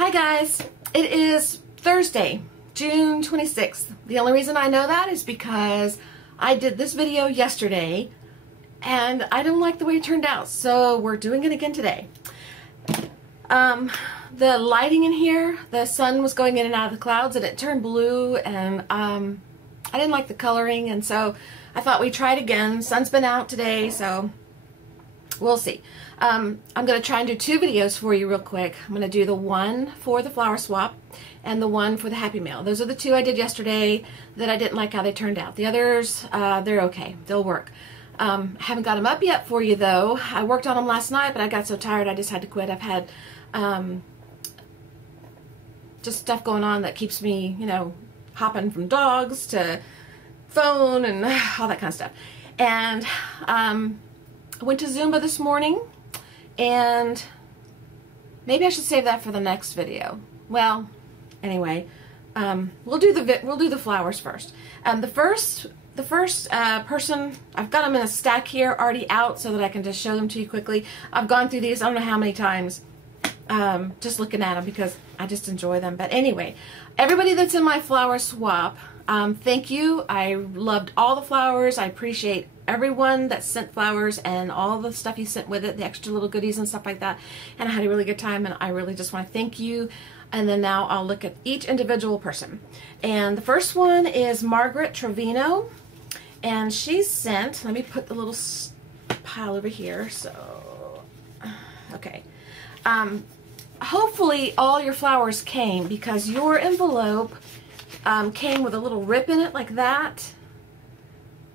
Hi guys, it is Thursday, June 26th. The only reason I know that is because I did this video yesterday and I don't like the way it turned out, so we're doing it again today. The lighting in here, the sun was going in and out of the clouds and it turned blue, and I didn't like the coloring, and so I thought we'd try it again. Sun's been out today, so we'll see. I'm going to try and do two videos for you real quick. I'm going to do the one for the flower swap and the one for the Happy Mail. Those are the two I did yesterday that I didn't like how they turned out. The others, they're okay. They'll work. I haven't got them up yet for you though. I worked on them last night, but I got so tired I just had to quit. I've had just stuff going on that keeps me, you know, hopping from dogs to phone and all that kind of stuff. And I went to Zumba this morning, and maybe I should save that for the next video. Well, anyway, we'll do the flowers first. The first person, I've got them in a stack here already out so that I can just show them to you quickly. I've gone through these I don't know how many times, just looking at them because I just enjoy them. But anyway, everybody that's in my flower swap, thank you. I loved all the flowers. I appreciate everyone that sent flowers and all the stuff you sent with it, the extra little goodies and stuff like that. And I had a really good time, and I really just want to thank you. And then now I'll look at each individual person. And the first one is Margaret Trevino, and she sent, let me put the little pile over here. So, okay. Hopefully all your flowers came, because your envelope came with a little rip in it like that.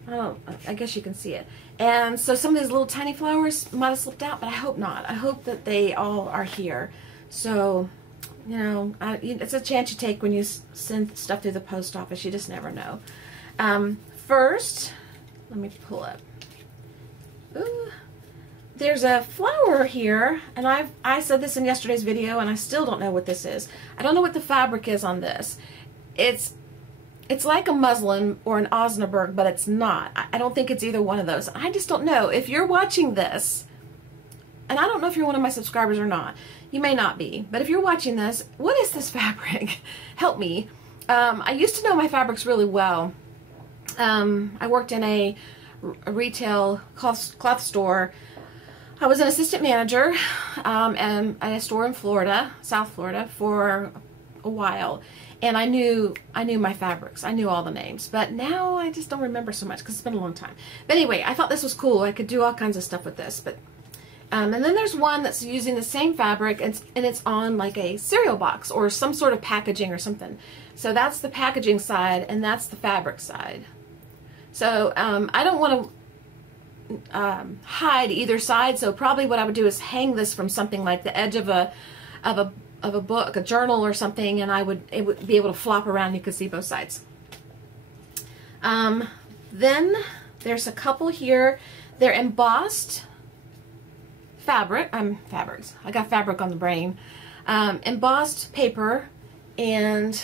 Oh, I guess you can see it. And so some of these little tiny flowers might have slipped out, but I hope not. I hope that they all are here. So, you know, it's a chance you take when you send stuff through the post office. You just never know. First, let me pull up. Ooh, there's a flower here, and I said this in yesterday's video, and I still don't know what this is. I don't know what the fabric is on this. It's like a muslin or an Osnaburg, but it's not. I don't think it's either one of those. I just don't know. If you're watching this, and I don't know if you're one of my subscribers or not, you may not be, but if you're watching this, what is this fabric? Help me. I used to know my fabrics really well. I worked in a retail cloth store. I was an assistant manager and at a store in Florida, South Florida, for a while. And I knew my fabrics. I knew all the names. But now I just don't remember so much because it's been a long time. But anyway, I thought this was cool. I could do all kinds of stuff with this. But and then there's one that's using the same fabric, and it's on like a cereal box or some sort of packaging or something. So that's the packaging side, and that's the fabric side. So I don't want to hide either side. So probably what I would do is hang this from something like the edge of a book, a journal or something, and it would be able to flop around. You could see both sides. Then there's a couple here. They're embossed fabrics. I got fabric on the brain. Embossed paper, and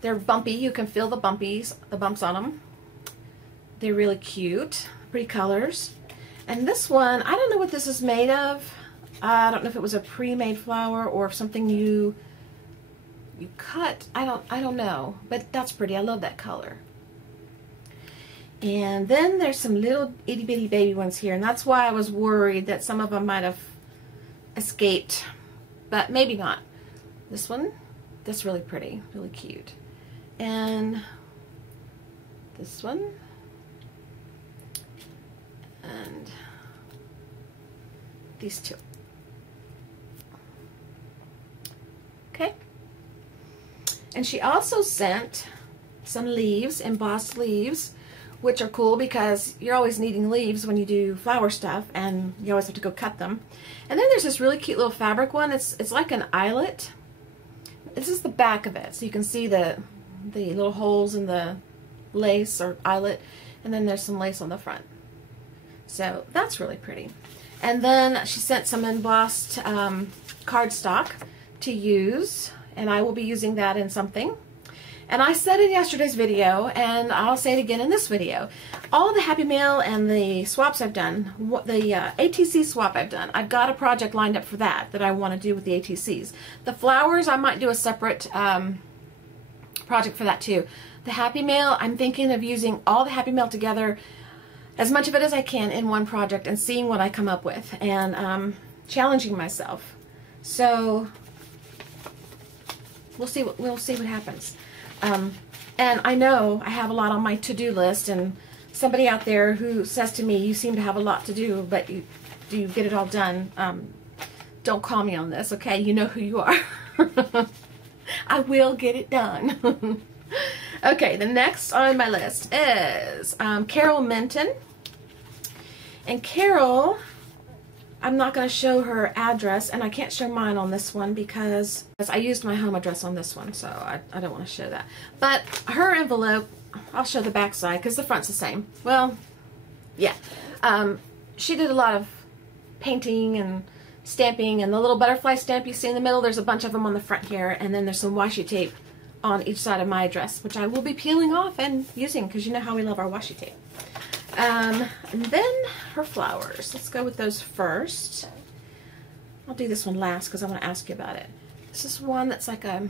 they're bumpy. You can feel the bumps on them. They're really cute, pretty colors. And this one, I don't know what this is made of. I don't know if it was a pre-made flower or if something you cut. I don't know, but that's pretty. I love that color. And then there's some little itty bitty baby ones here, and that's why I was worried that some of them might have escaped, but maybe not. This one, that's really pretty, really cute. And this one, and these two. Okay. And she also sent some leaves, embossed leaves, which are cool because you're always needing leaves when you do flower stuff, and you always have to go cut them. And then there's this really cute little fabric one. It's like an eyelet. This is the back of it, so you can see the little holes in the lace or eyelet, and then there's some lace on the front. So that's really pretty. And then she sent some embossed cardstock to use, and I will be using that in something. And I said in yesterday's video, and I'll say it again in this video, all the Happy Mail and the swaps I've done, the ATC swap I've done, I've got a project lined up for that I want to do with the ATCs. The flowers, I might do a separate project for that too. The Happy Mail, I'm thinking of using all the Happy Mail together, as much of it as I can, in one project and seeing what I come up with, and challenging myself. So we'll see what happens. And I know I have a lot on my to-do list, and somebody out there who says to me, you seem to have a lot to do, but do you get it all done? Don't call me on this, okay? You know who you are. I will get it done. Okay, the next on my list is Carole Minton. And Carole, I'm not going to show her address, and I can't show mine on this one because I used my home address on this one, so I don't want to show that. But her envelope, I'll show the back side because the front's the same. Well, yeah. She did a lot of painting and stamping, and the little butterfly stamp you see in the middle, there's a bunch of them on the front here, and then there's some washi tape on each side of my address, which I will be peeling off and using because you know how we love our washi tape. And then her flowers. Let's go with those first. I'll do this one last because I want to ask you about it. This is one that's like a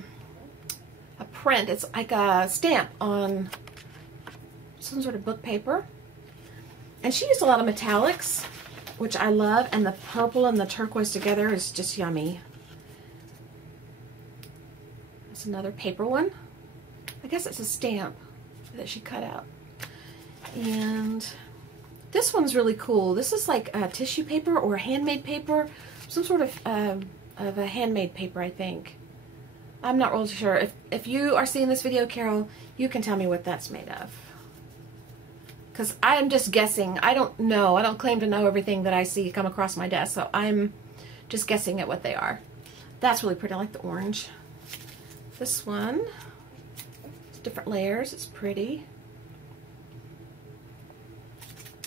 print. It's like a stamp on some sort of book paper. And she used a lot of metallics, which I love, and the purple and the turquoise together is just yummy. That's another paper one. I guess it's a stamp that she cut out. And this one's really cool. This is like tissue paper or handmade paper, some sort of a handmade paper, I think. I'm not really sure. If you are seeing this video, Carole, you can tell me what that's made of. Because I'm just guessing. I don't know. I don't claim to know everything that I see come across my desk, so I'm just guessing at what they are. That's really pretty. I like the orange. This one, it's different layers. It's pretty.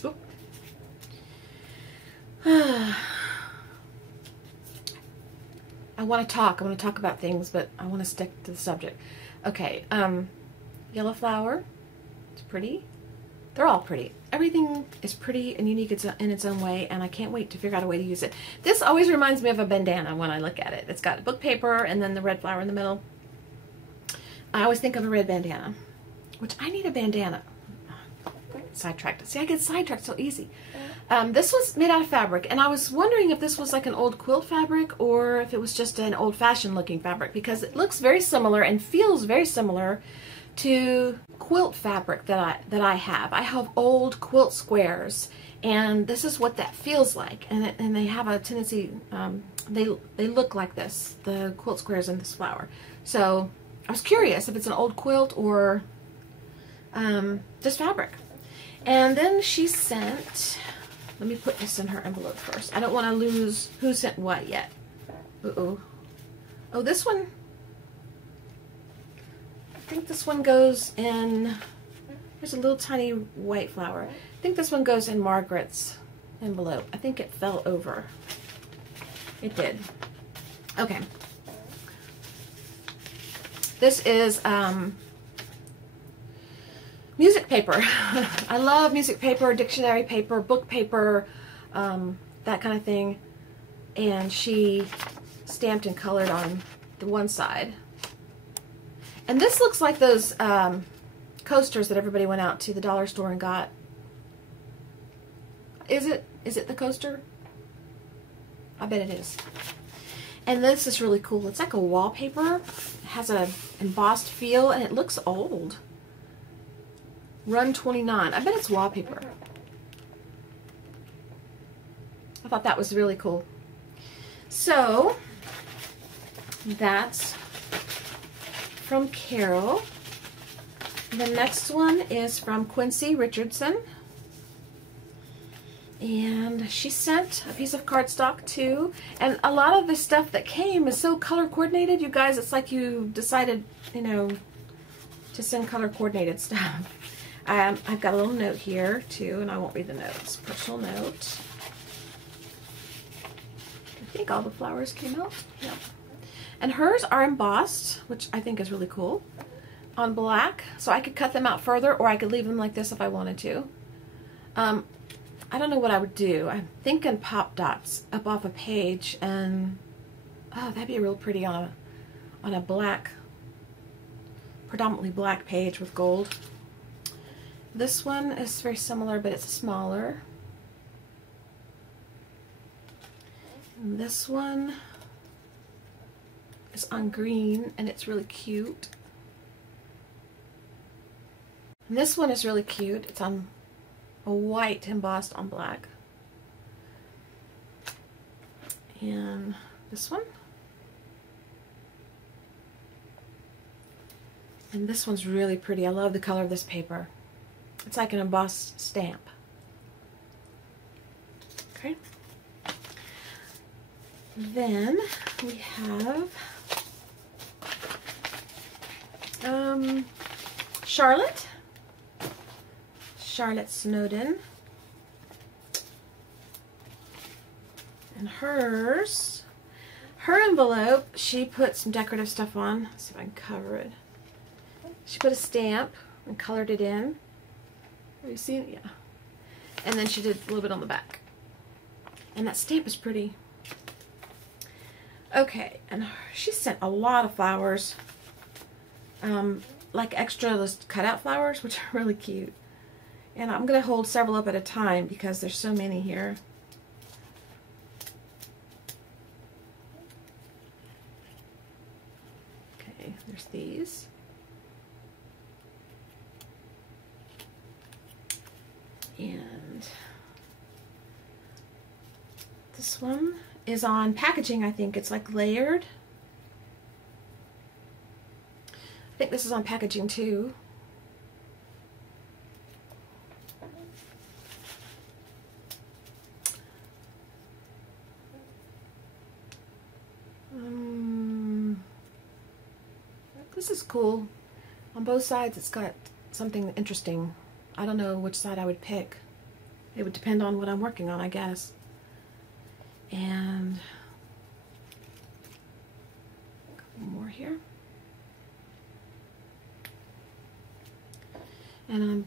Oop. I want to talk. I want to talk about things, but I want to stick to the subject. Okay, yellow flower. It's pretty. They're all pretty. Everything is pretty and unique in its own way, and I can't wait to figure out a way to use it. This always reminds me of a bandana when I look at it. It's got book paper and then the red flower in the middle. I always think of a red bandana, which I need a bandana. Sidetracked. See, I get sidetracked so easy. This was made out of fabric, and I was wondering if this was like an old quilt fabric or if it was just an old-fashioned looking fabric, because it looks very similar and feels very similar to quilt fabric that I have. I have old quilt squares, and this is what that feels like. And they have a tendency, they look like this, the quilt squares in this flower. So I was curious if it's an old quilt or just fabric. And then she sent, let me put this in her envelope first. I don't want to lose who sent what yet. Uh-oh. Oh, this one, I think this one goes in, there's a little tiny white flower. I think this one goes in Margaret's envelope. I think it fell over. It did. Okay. This is music paper. I love music paper, dictionary paper, book paper, that kind of thing. And she stamped and colored on the one side. And this looks like those coasters that everybody went out to the dollar store and got. Is it the coaster? I bet it is. And this is really cool. It's like a wallpaper. It has a embossed feel, and it looks old. Run 29. I bet it's wallpaper. I thought that was really cool. So, that's from Carole. The next one is from Quincy Richardson. And she sent a piece of cardstock too. And a lot of the stuff that came is so color coordinated, you guys. It's like you decided, you know, to send color coordinated stuff. I've got a little note here too, and I won't read the notes. Personal note. I think all the flowers came out. Yep. And hers are embossed, which I think is really cool. on black, so I could cut them out further, or I could leave them like this if I wanted to. I don't know what I would do. I'm thinking pop dots up off a page, and oh, that'd be real pretty on a black, predominantly black page with gold. This one is very similar, but it's smaller. And this one is on green, and it's really cute. And this one is really cute. It's on a white embossed on black. And this one. And this one's really pretty. I love the color of this paper. It's like an embossed stamp. Okay. Then we have Charlotte Snowden. And her envelope, she put some decorative stuff on. Let's see if I can cover it. She put a stamp and colored it in. Have you seen it? Yeah. And then she did a little bit on the back. And that stamp is pretty. Okay, and she sent a lot of flowers. Like extra cutout flowers, which are really cute. And I'm going to hold several up at a time because there's so many here. Okay, there's these. And this one is on packaging, I think. It's like layered. I think this is on packaging too. This is cool. On both sides it's got something interesting. I don't know which side I would pick. It would depend on what I'm working on, I guess. And a couple more here. And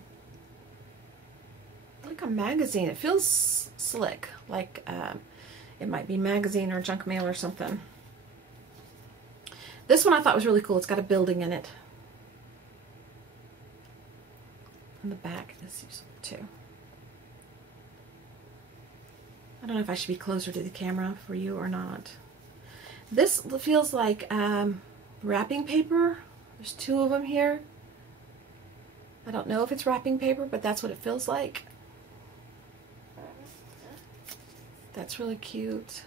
like a magazine. It feels slick, like it might be magazine or junk mail or something. This one I thought was really cool. It's got a building in it. On the back is useful too. I don't know if I should be closer to the camera for you or not. This feels like wrapping paper. There's two of them here. I don't know if it's wrapping paper, but that's what it feels like. That's really cute.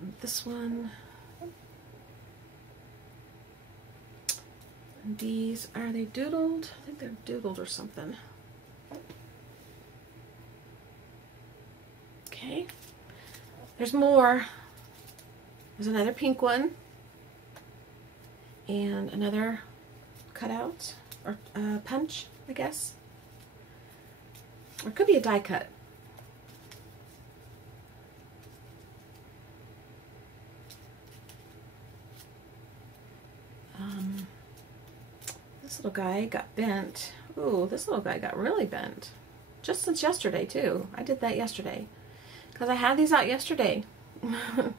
And this one. And these, are they doodled? I think they're doodled or something. Okay. There's more. There's another pink one. And another cutout, or punch, I guess. Or it could be a die cut. This little guy got bent. Ooh, this little guy got really bent. Just since yesterday, too. I did that yesterday. Because I had these out yesterday. And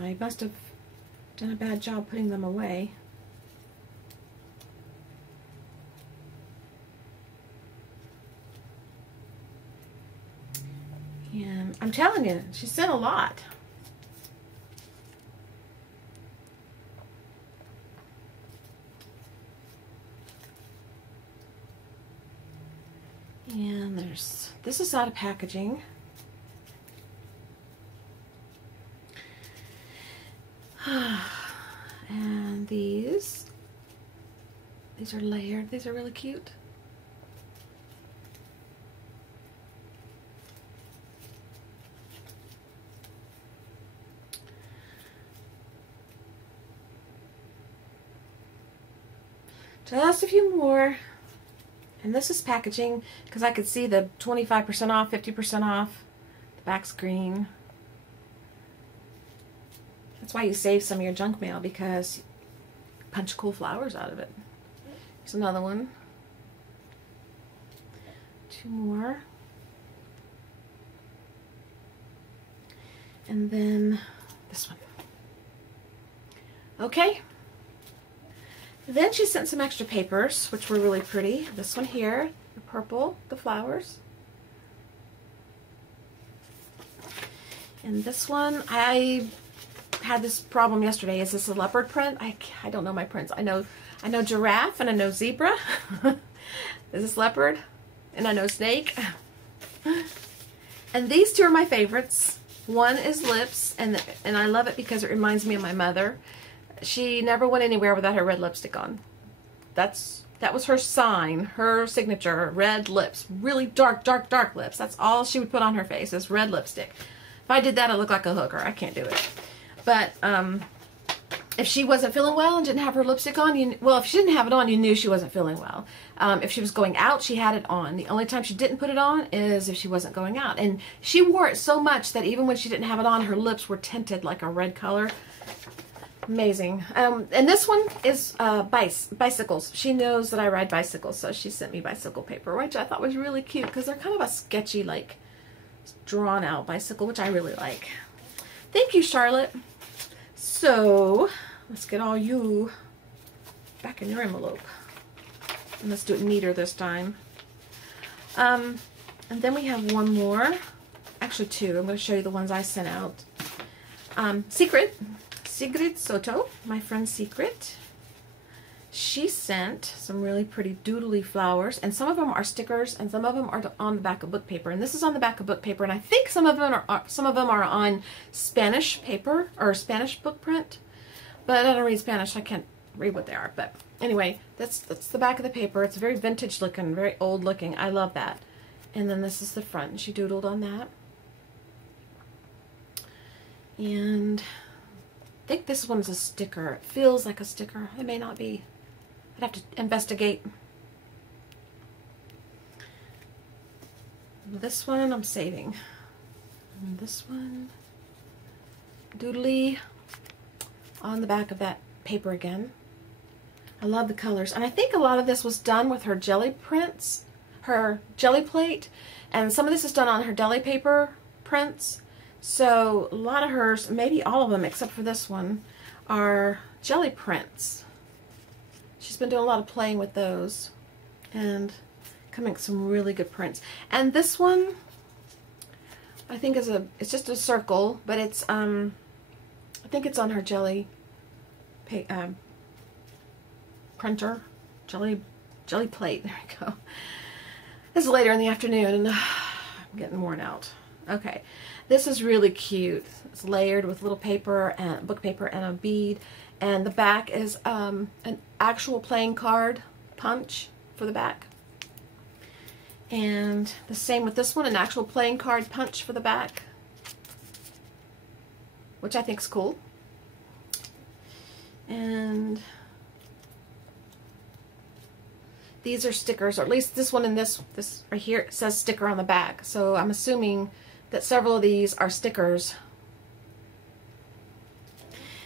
I must have done a bad job putting them away. And I'm telling you, she sent a lot. And this is out of packaging. And these are layered. These are really cute. Just a few more. And this is packaging because I could see the 25% off, 50% off The back's green. That's why you save some of your junk mail, because you punch cool flowers out of it. Here's another one. Two more. And then this one. Okay. Then she sent some extra papers, which were really pretty. This one here, the purple, the flowers. And this one, I had this problem yesterday. Is this a leopard print? I don't know my prints. I know giraffe and I know zebra. Is this leopard? And I know snake. And these two are my favorites. One is lips, and I love it because it reminds me of my mother. She never went anywhere without her red lipstick on. That was her sign, her signature, red lips. Really dark, dark, dark lips. That's all she would put on her face, is red lipstick. If I did that, I'd look like a hooker. I can't do it. But if she wasn't feeling well and didn't have her lipstick on, well, if she didn't have it on, you knew she wasn't feeling well. If she was going out, she had it on. The only time she didn't put it on is if she wasn't going out. And she wore it so much that even when she didn't have it on, her lips were tinted like a red color. Amazing. And this one is bicycles. She knows that I ride bicycles, so she sent me bicycle paper, which I thought was really cute because they're kind of a sketchy, like, drawn out bicycle, which I really like. Thank you, Charlotte. So let's get all you back in your envelope. And let's do it neater this time. And then we have one more. Actually two. I'm going to show you the ones I sent out. Sigrid Soto, my friend Secret. She sent some really pretty doodly flowers, and some of them are stickers, and some of them are on the back of book paper. And this is on the back of book paper, and I think some of them are on Spanish paper or Spanish book print. But I don't read Spanish, I can't read what they are. But anyway, that's the back of the paper. It's very vintage looking, very old looking. I love that. And then this is the front. She doodled on that. And I think this one's a sticker. It feels like a sticker. It may not be. I'd have to investigate. This one I'm saving. And this one, doodly on the back of that paper again. I love the colors. And I think a lot of this was done with her jelly prints, her jelly plate. And some of this is done on her deli paper prints. So a lot of hers, maybe all of them except for this one, are jelly prints. She's been doing a lot of playing with those and coming some really good prints. And this one, I think it's just a circle, but it's I think it's on her jelly printer, jelly plate. There we go. This is later in the afternoon, and I'm getting worn out. Okay, this is really cute. It's layered with little paper and book paper and a bead. And the back is an actual playing card punch for the back. And the same with this one, an actual playing card punch for the back, which I think is cool. And these are stickers, or at least this one and this right here, it says sticker on the back. So I'm assuming that several of these are stickers.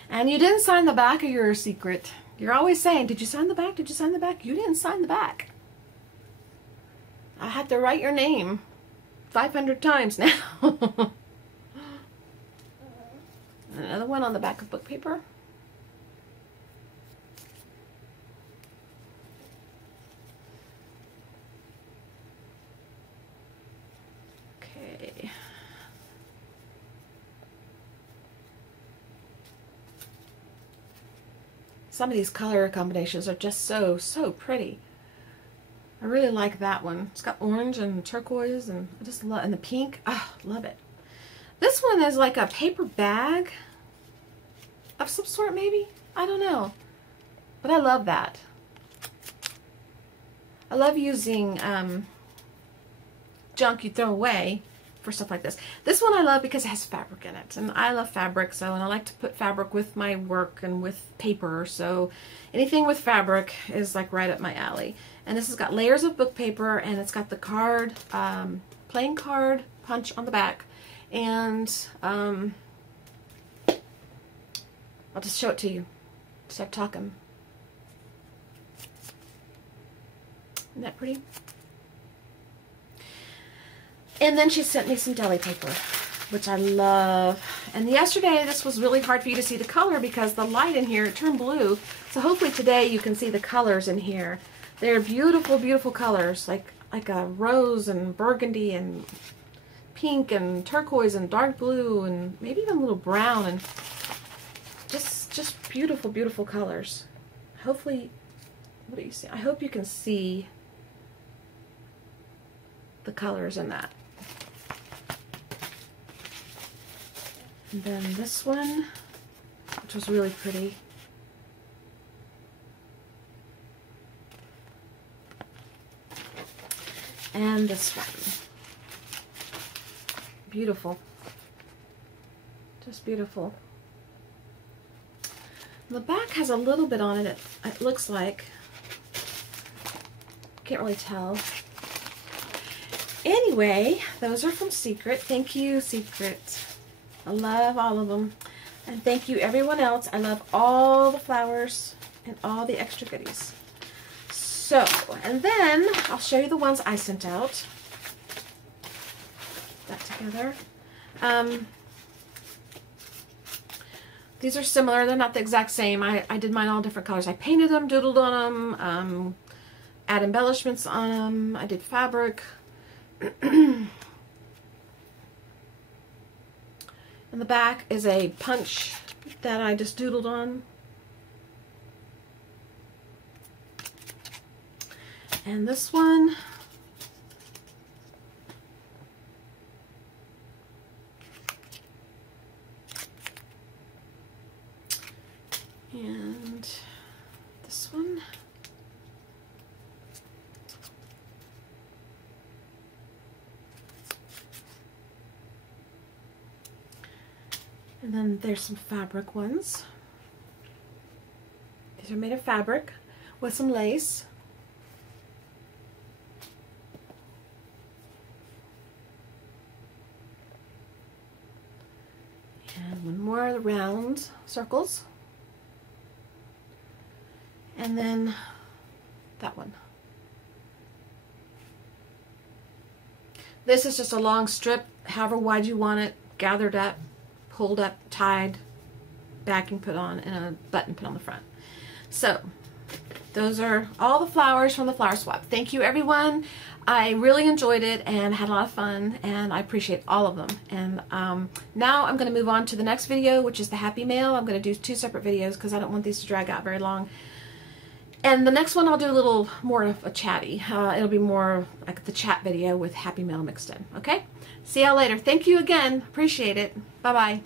And you didn't sign the back of your secret. You're always saying, did you sign the back? Did you sign the back? You didn't sign the back. I had to write your name 500 times now. Another one on the back of book paper. Okay. Some of these color combinations are just so pretty. I really like that one. It's got orange and turquoise, and I just love, and the pink. Oh, love it. This one is like a paper bag of some sort, maybe. I don't know, but I love that. I love using junk you throw away for stuff like this. This one I love because it has fabric in it, and I love fabric, so, and I like to put fabric with my work and with paper, so anything with fabric is like right up my alley. And this has got layers of book paper, and it's got the card, playing card punch on the back, And I'll just show it to you. Start talking. Isn't that pretty? And then she sent me some deli paper, which I love. And yesterday, this was really hard for you to see the color because the light in here, it turned blue. So hopefully today you can see the colors in here. They're beautiful, beautiful colors, like a rose and burgundy and pink and turquoise and dark blue and maybe even a little brown, and just beautiful, beautiful colors. Hopefully, what do you see? I hope you can see the colors in that. And then this one, which was really pretty. And this one. Beautiful. Just beautiful. The back has a little bit on it, it looks like. Can't really tell. Anyway, those are from Secret. Thank you, Secret. I love all of them. And thank you, everyone else. I love all the flowers and all the extra goodies. So, and then I'll show you the ones I sent out. That together. These are similar. They're not the exact same. I did mine all different colors. I painted them, doodled on them, add embellishments on them. I did fabric. In the back is a punch that I just doodled on. And this one, and this one, and then there's some fabric ones. These are made of fabric with some lace. And one more round circles. And then that one. This is just a long strip, however wide you want it, gathered up, pulled up, tied, backing put on, and a button put on the front. So, those are all the flowers from the flower swap. Thank you, everyone. I really enjoyed it and had a lot of fun, and I appreciate all of them. And now I'm going to move on to the next video, which is the Happy Mail. I'm going to do 2 separate videos because I don't want these to drag out very long. And the next one I'll do a little more of a chatty. It'll be more like the chat video with Happy Mail mixed in. Okay? See y'all later. Thank you again. Appreciate it. Bye-bye.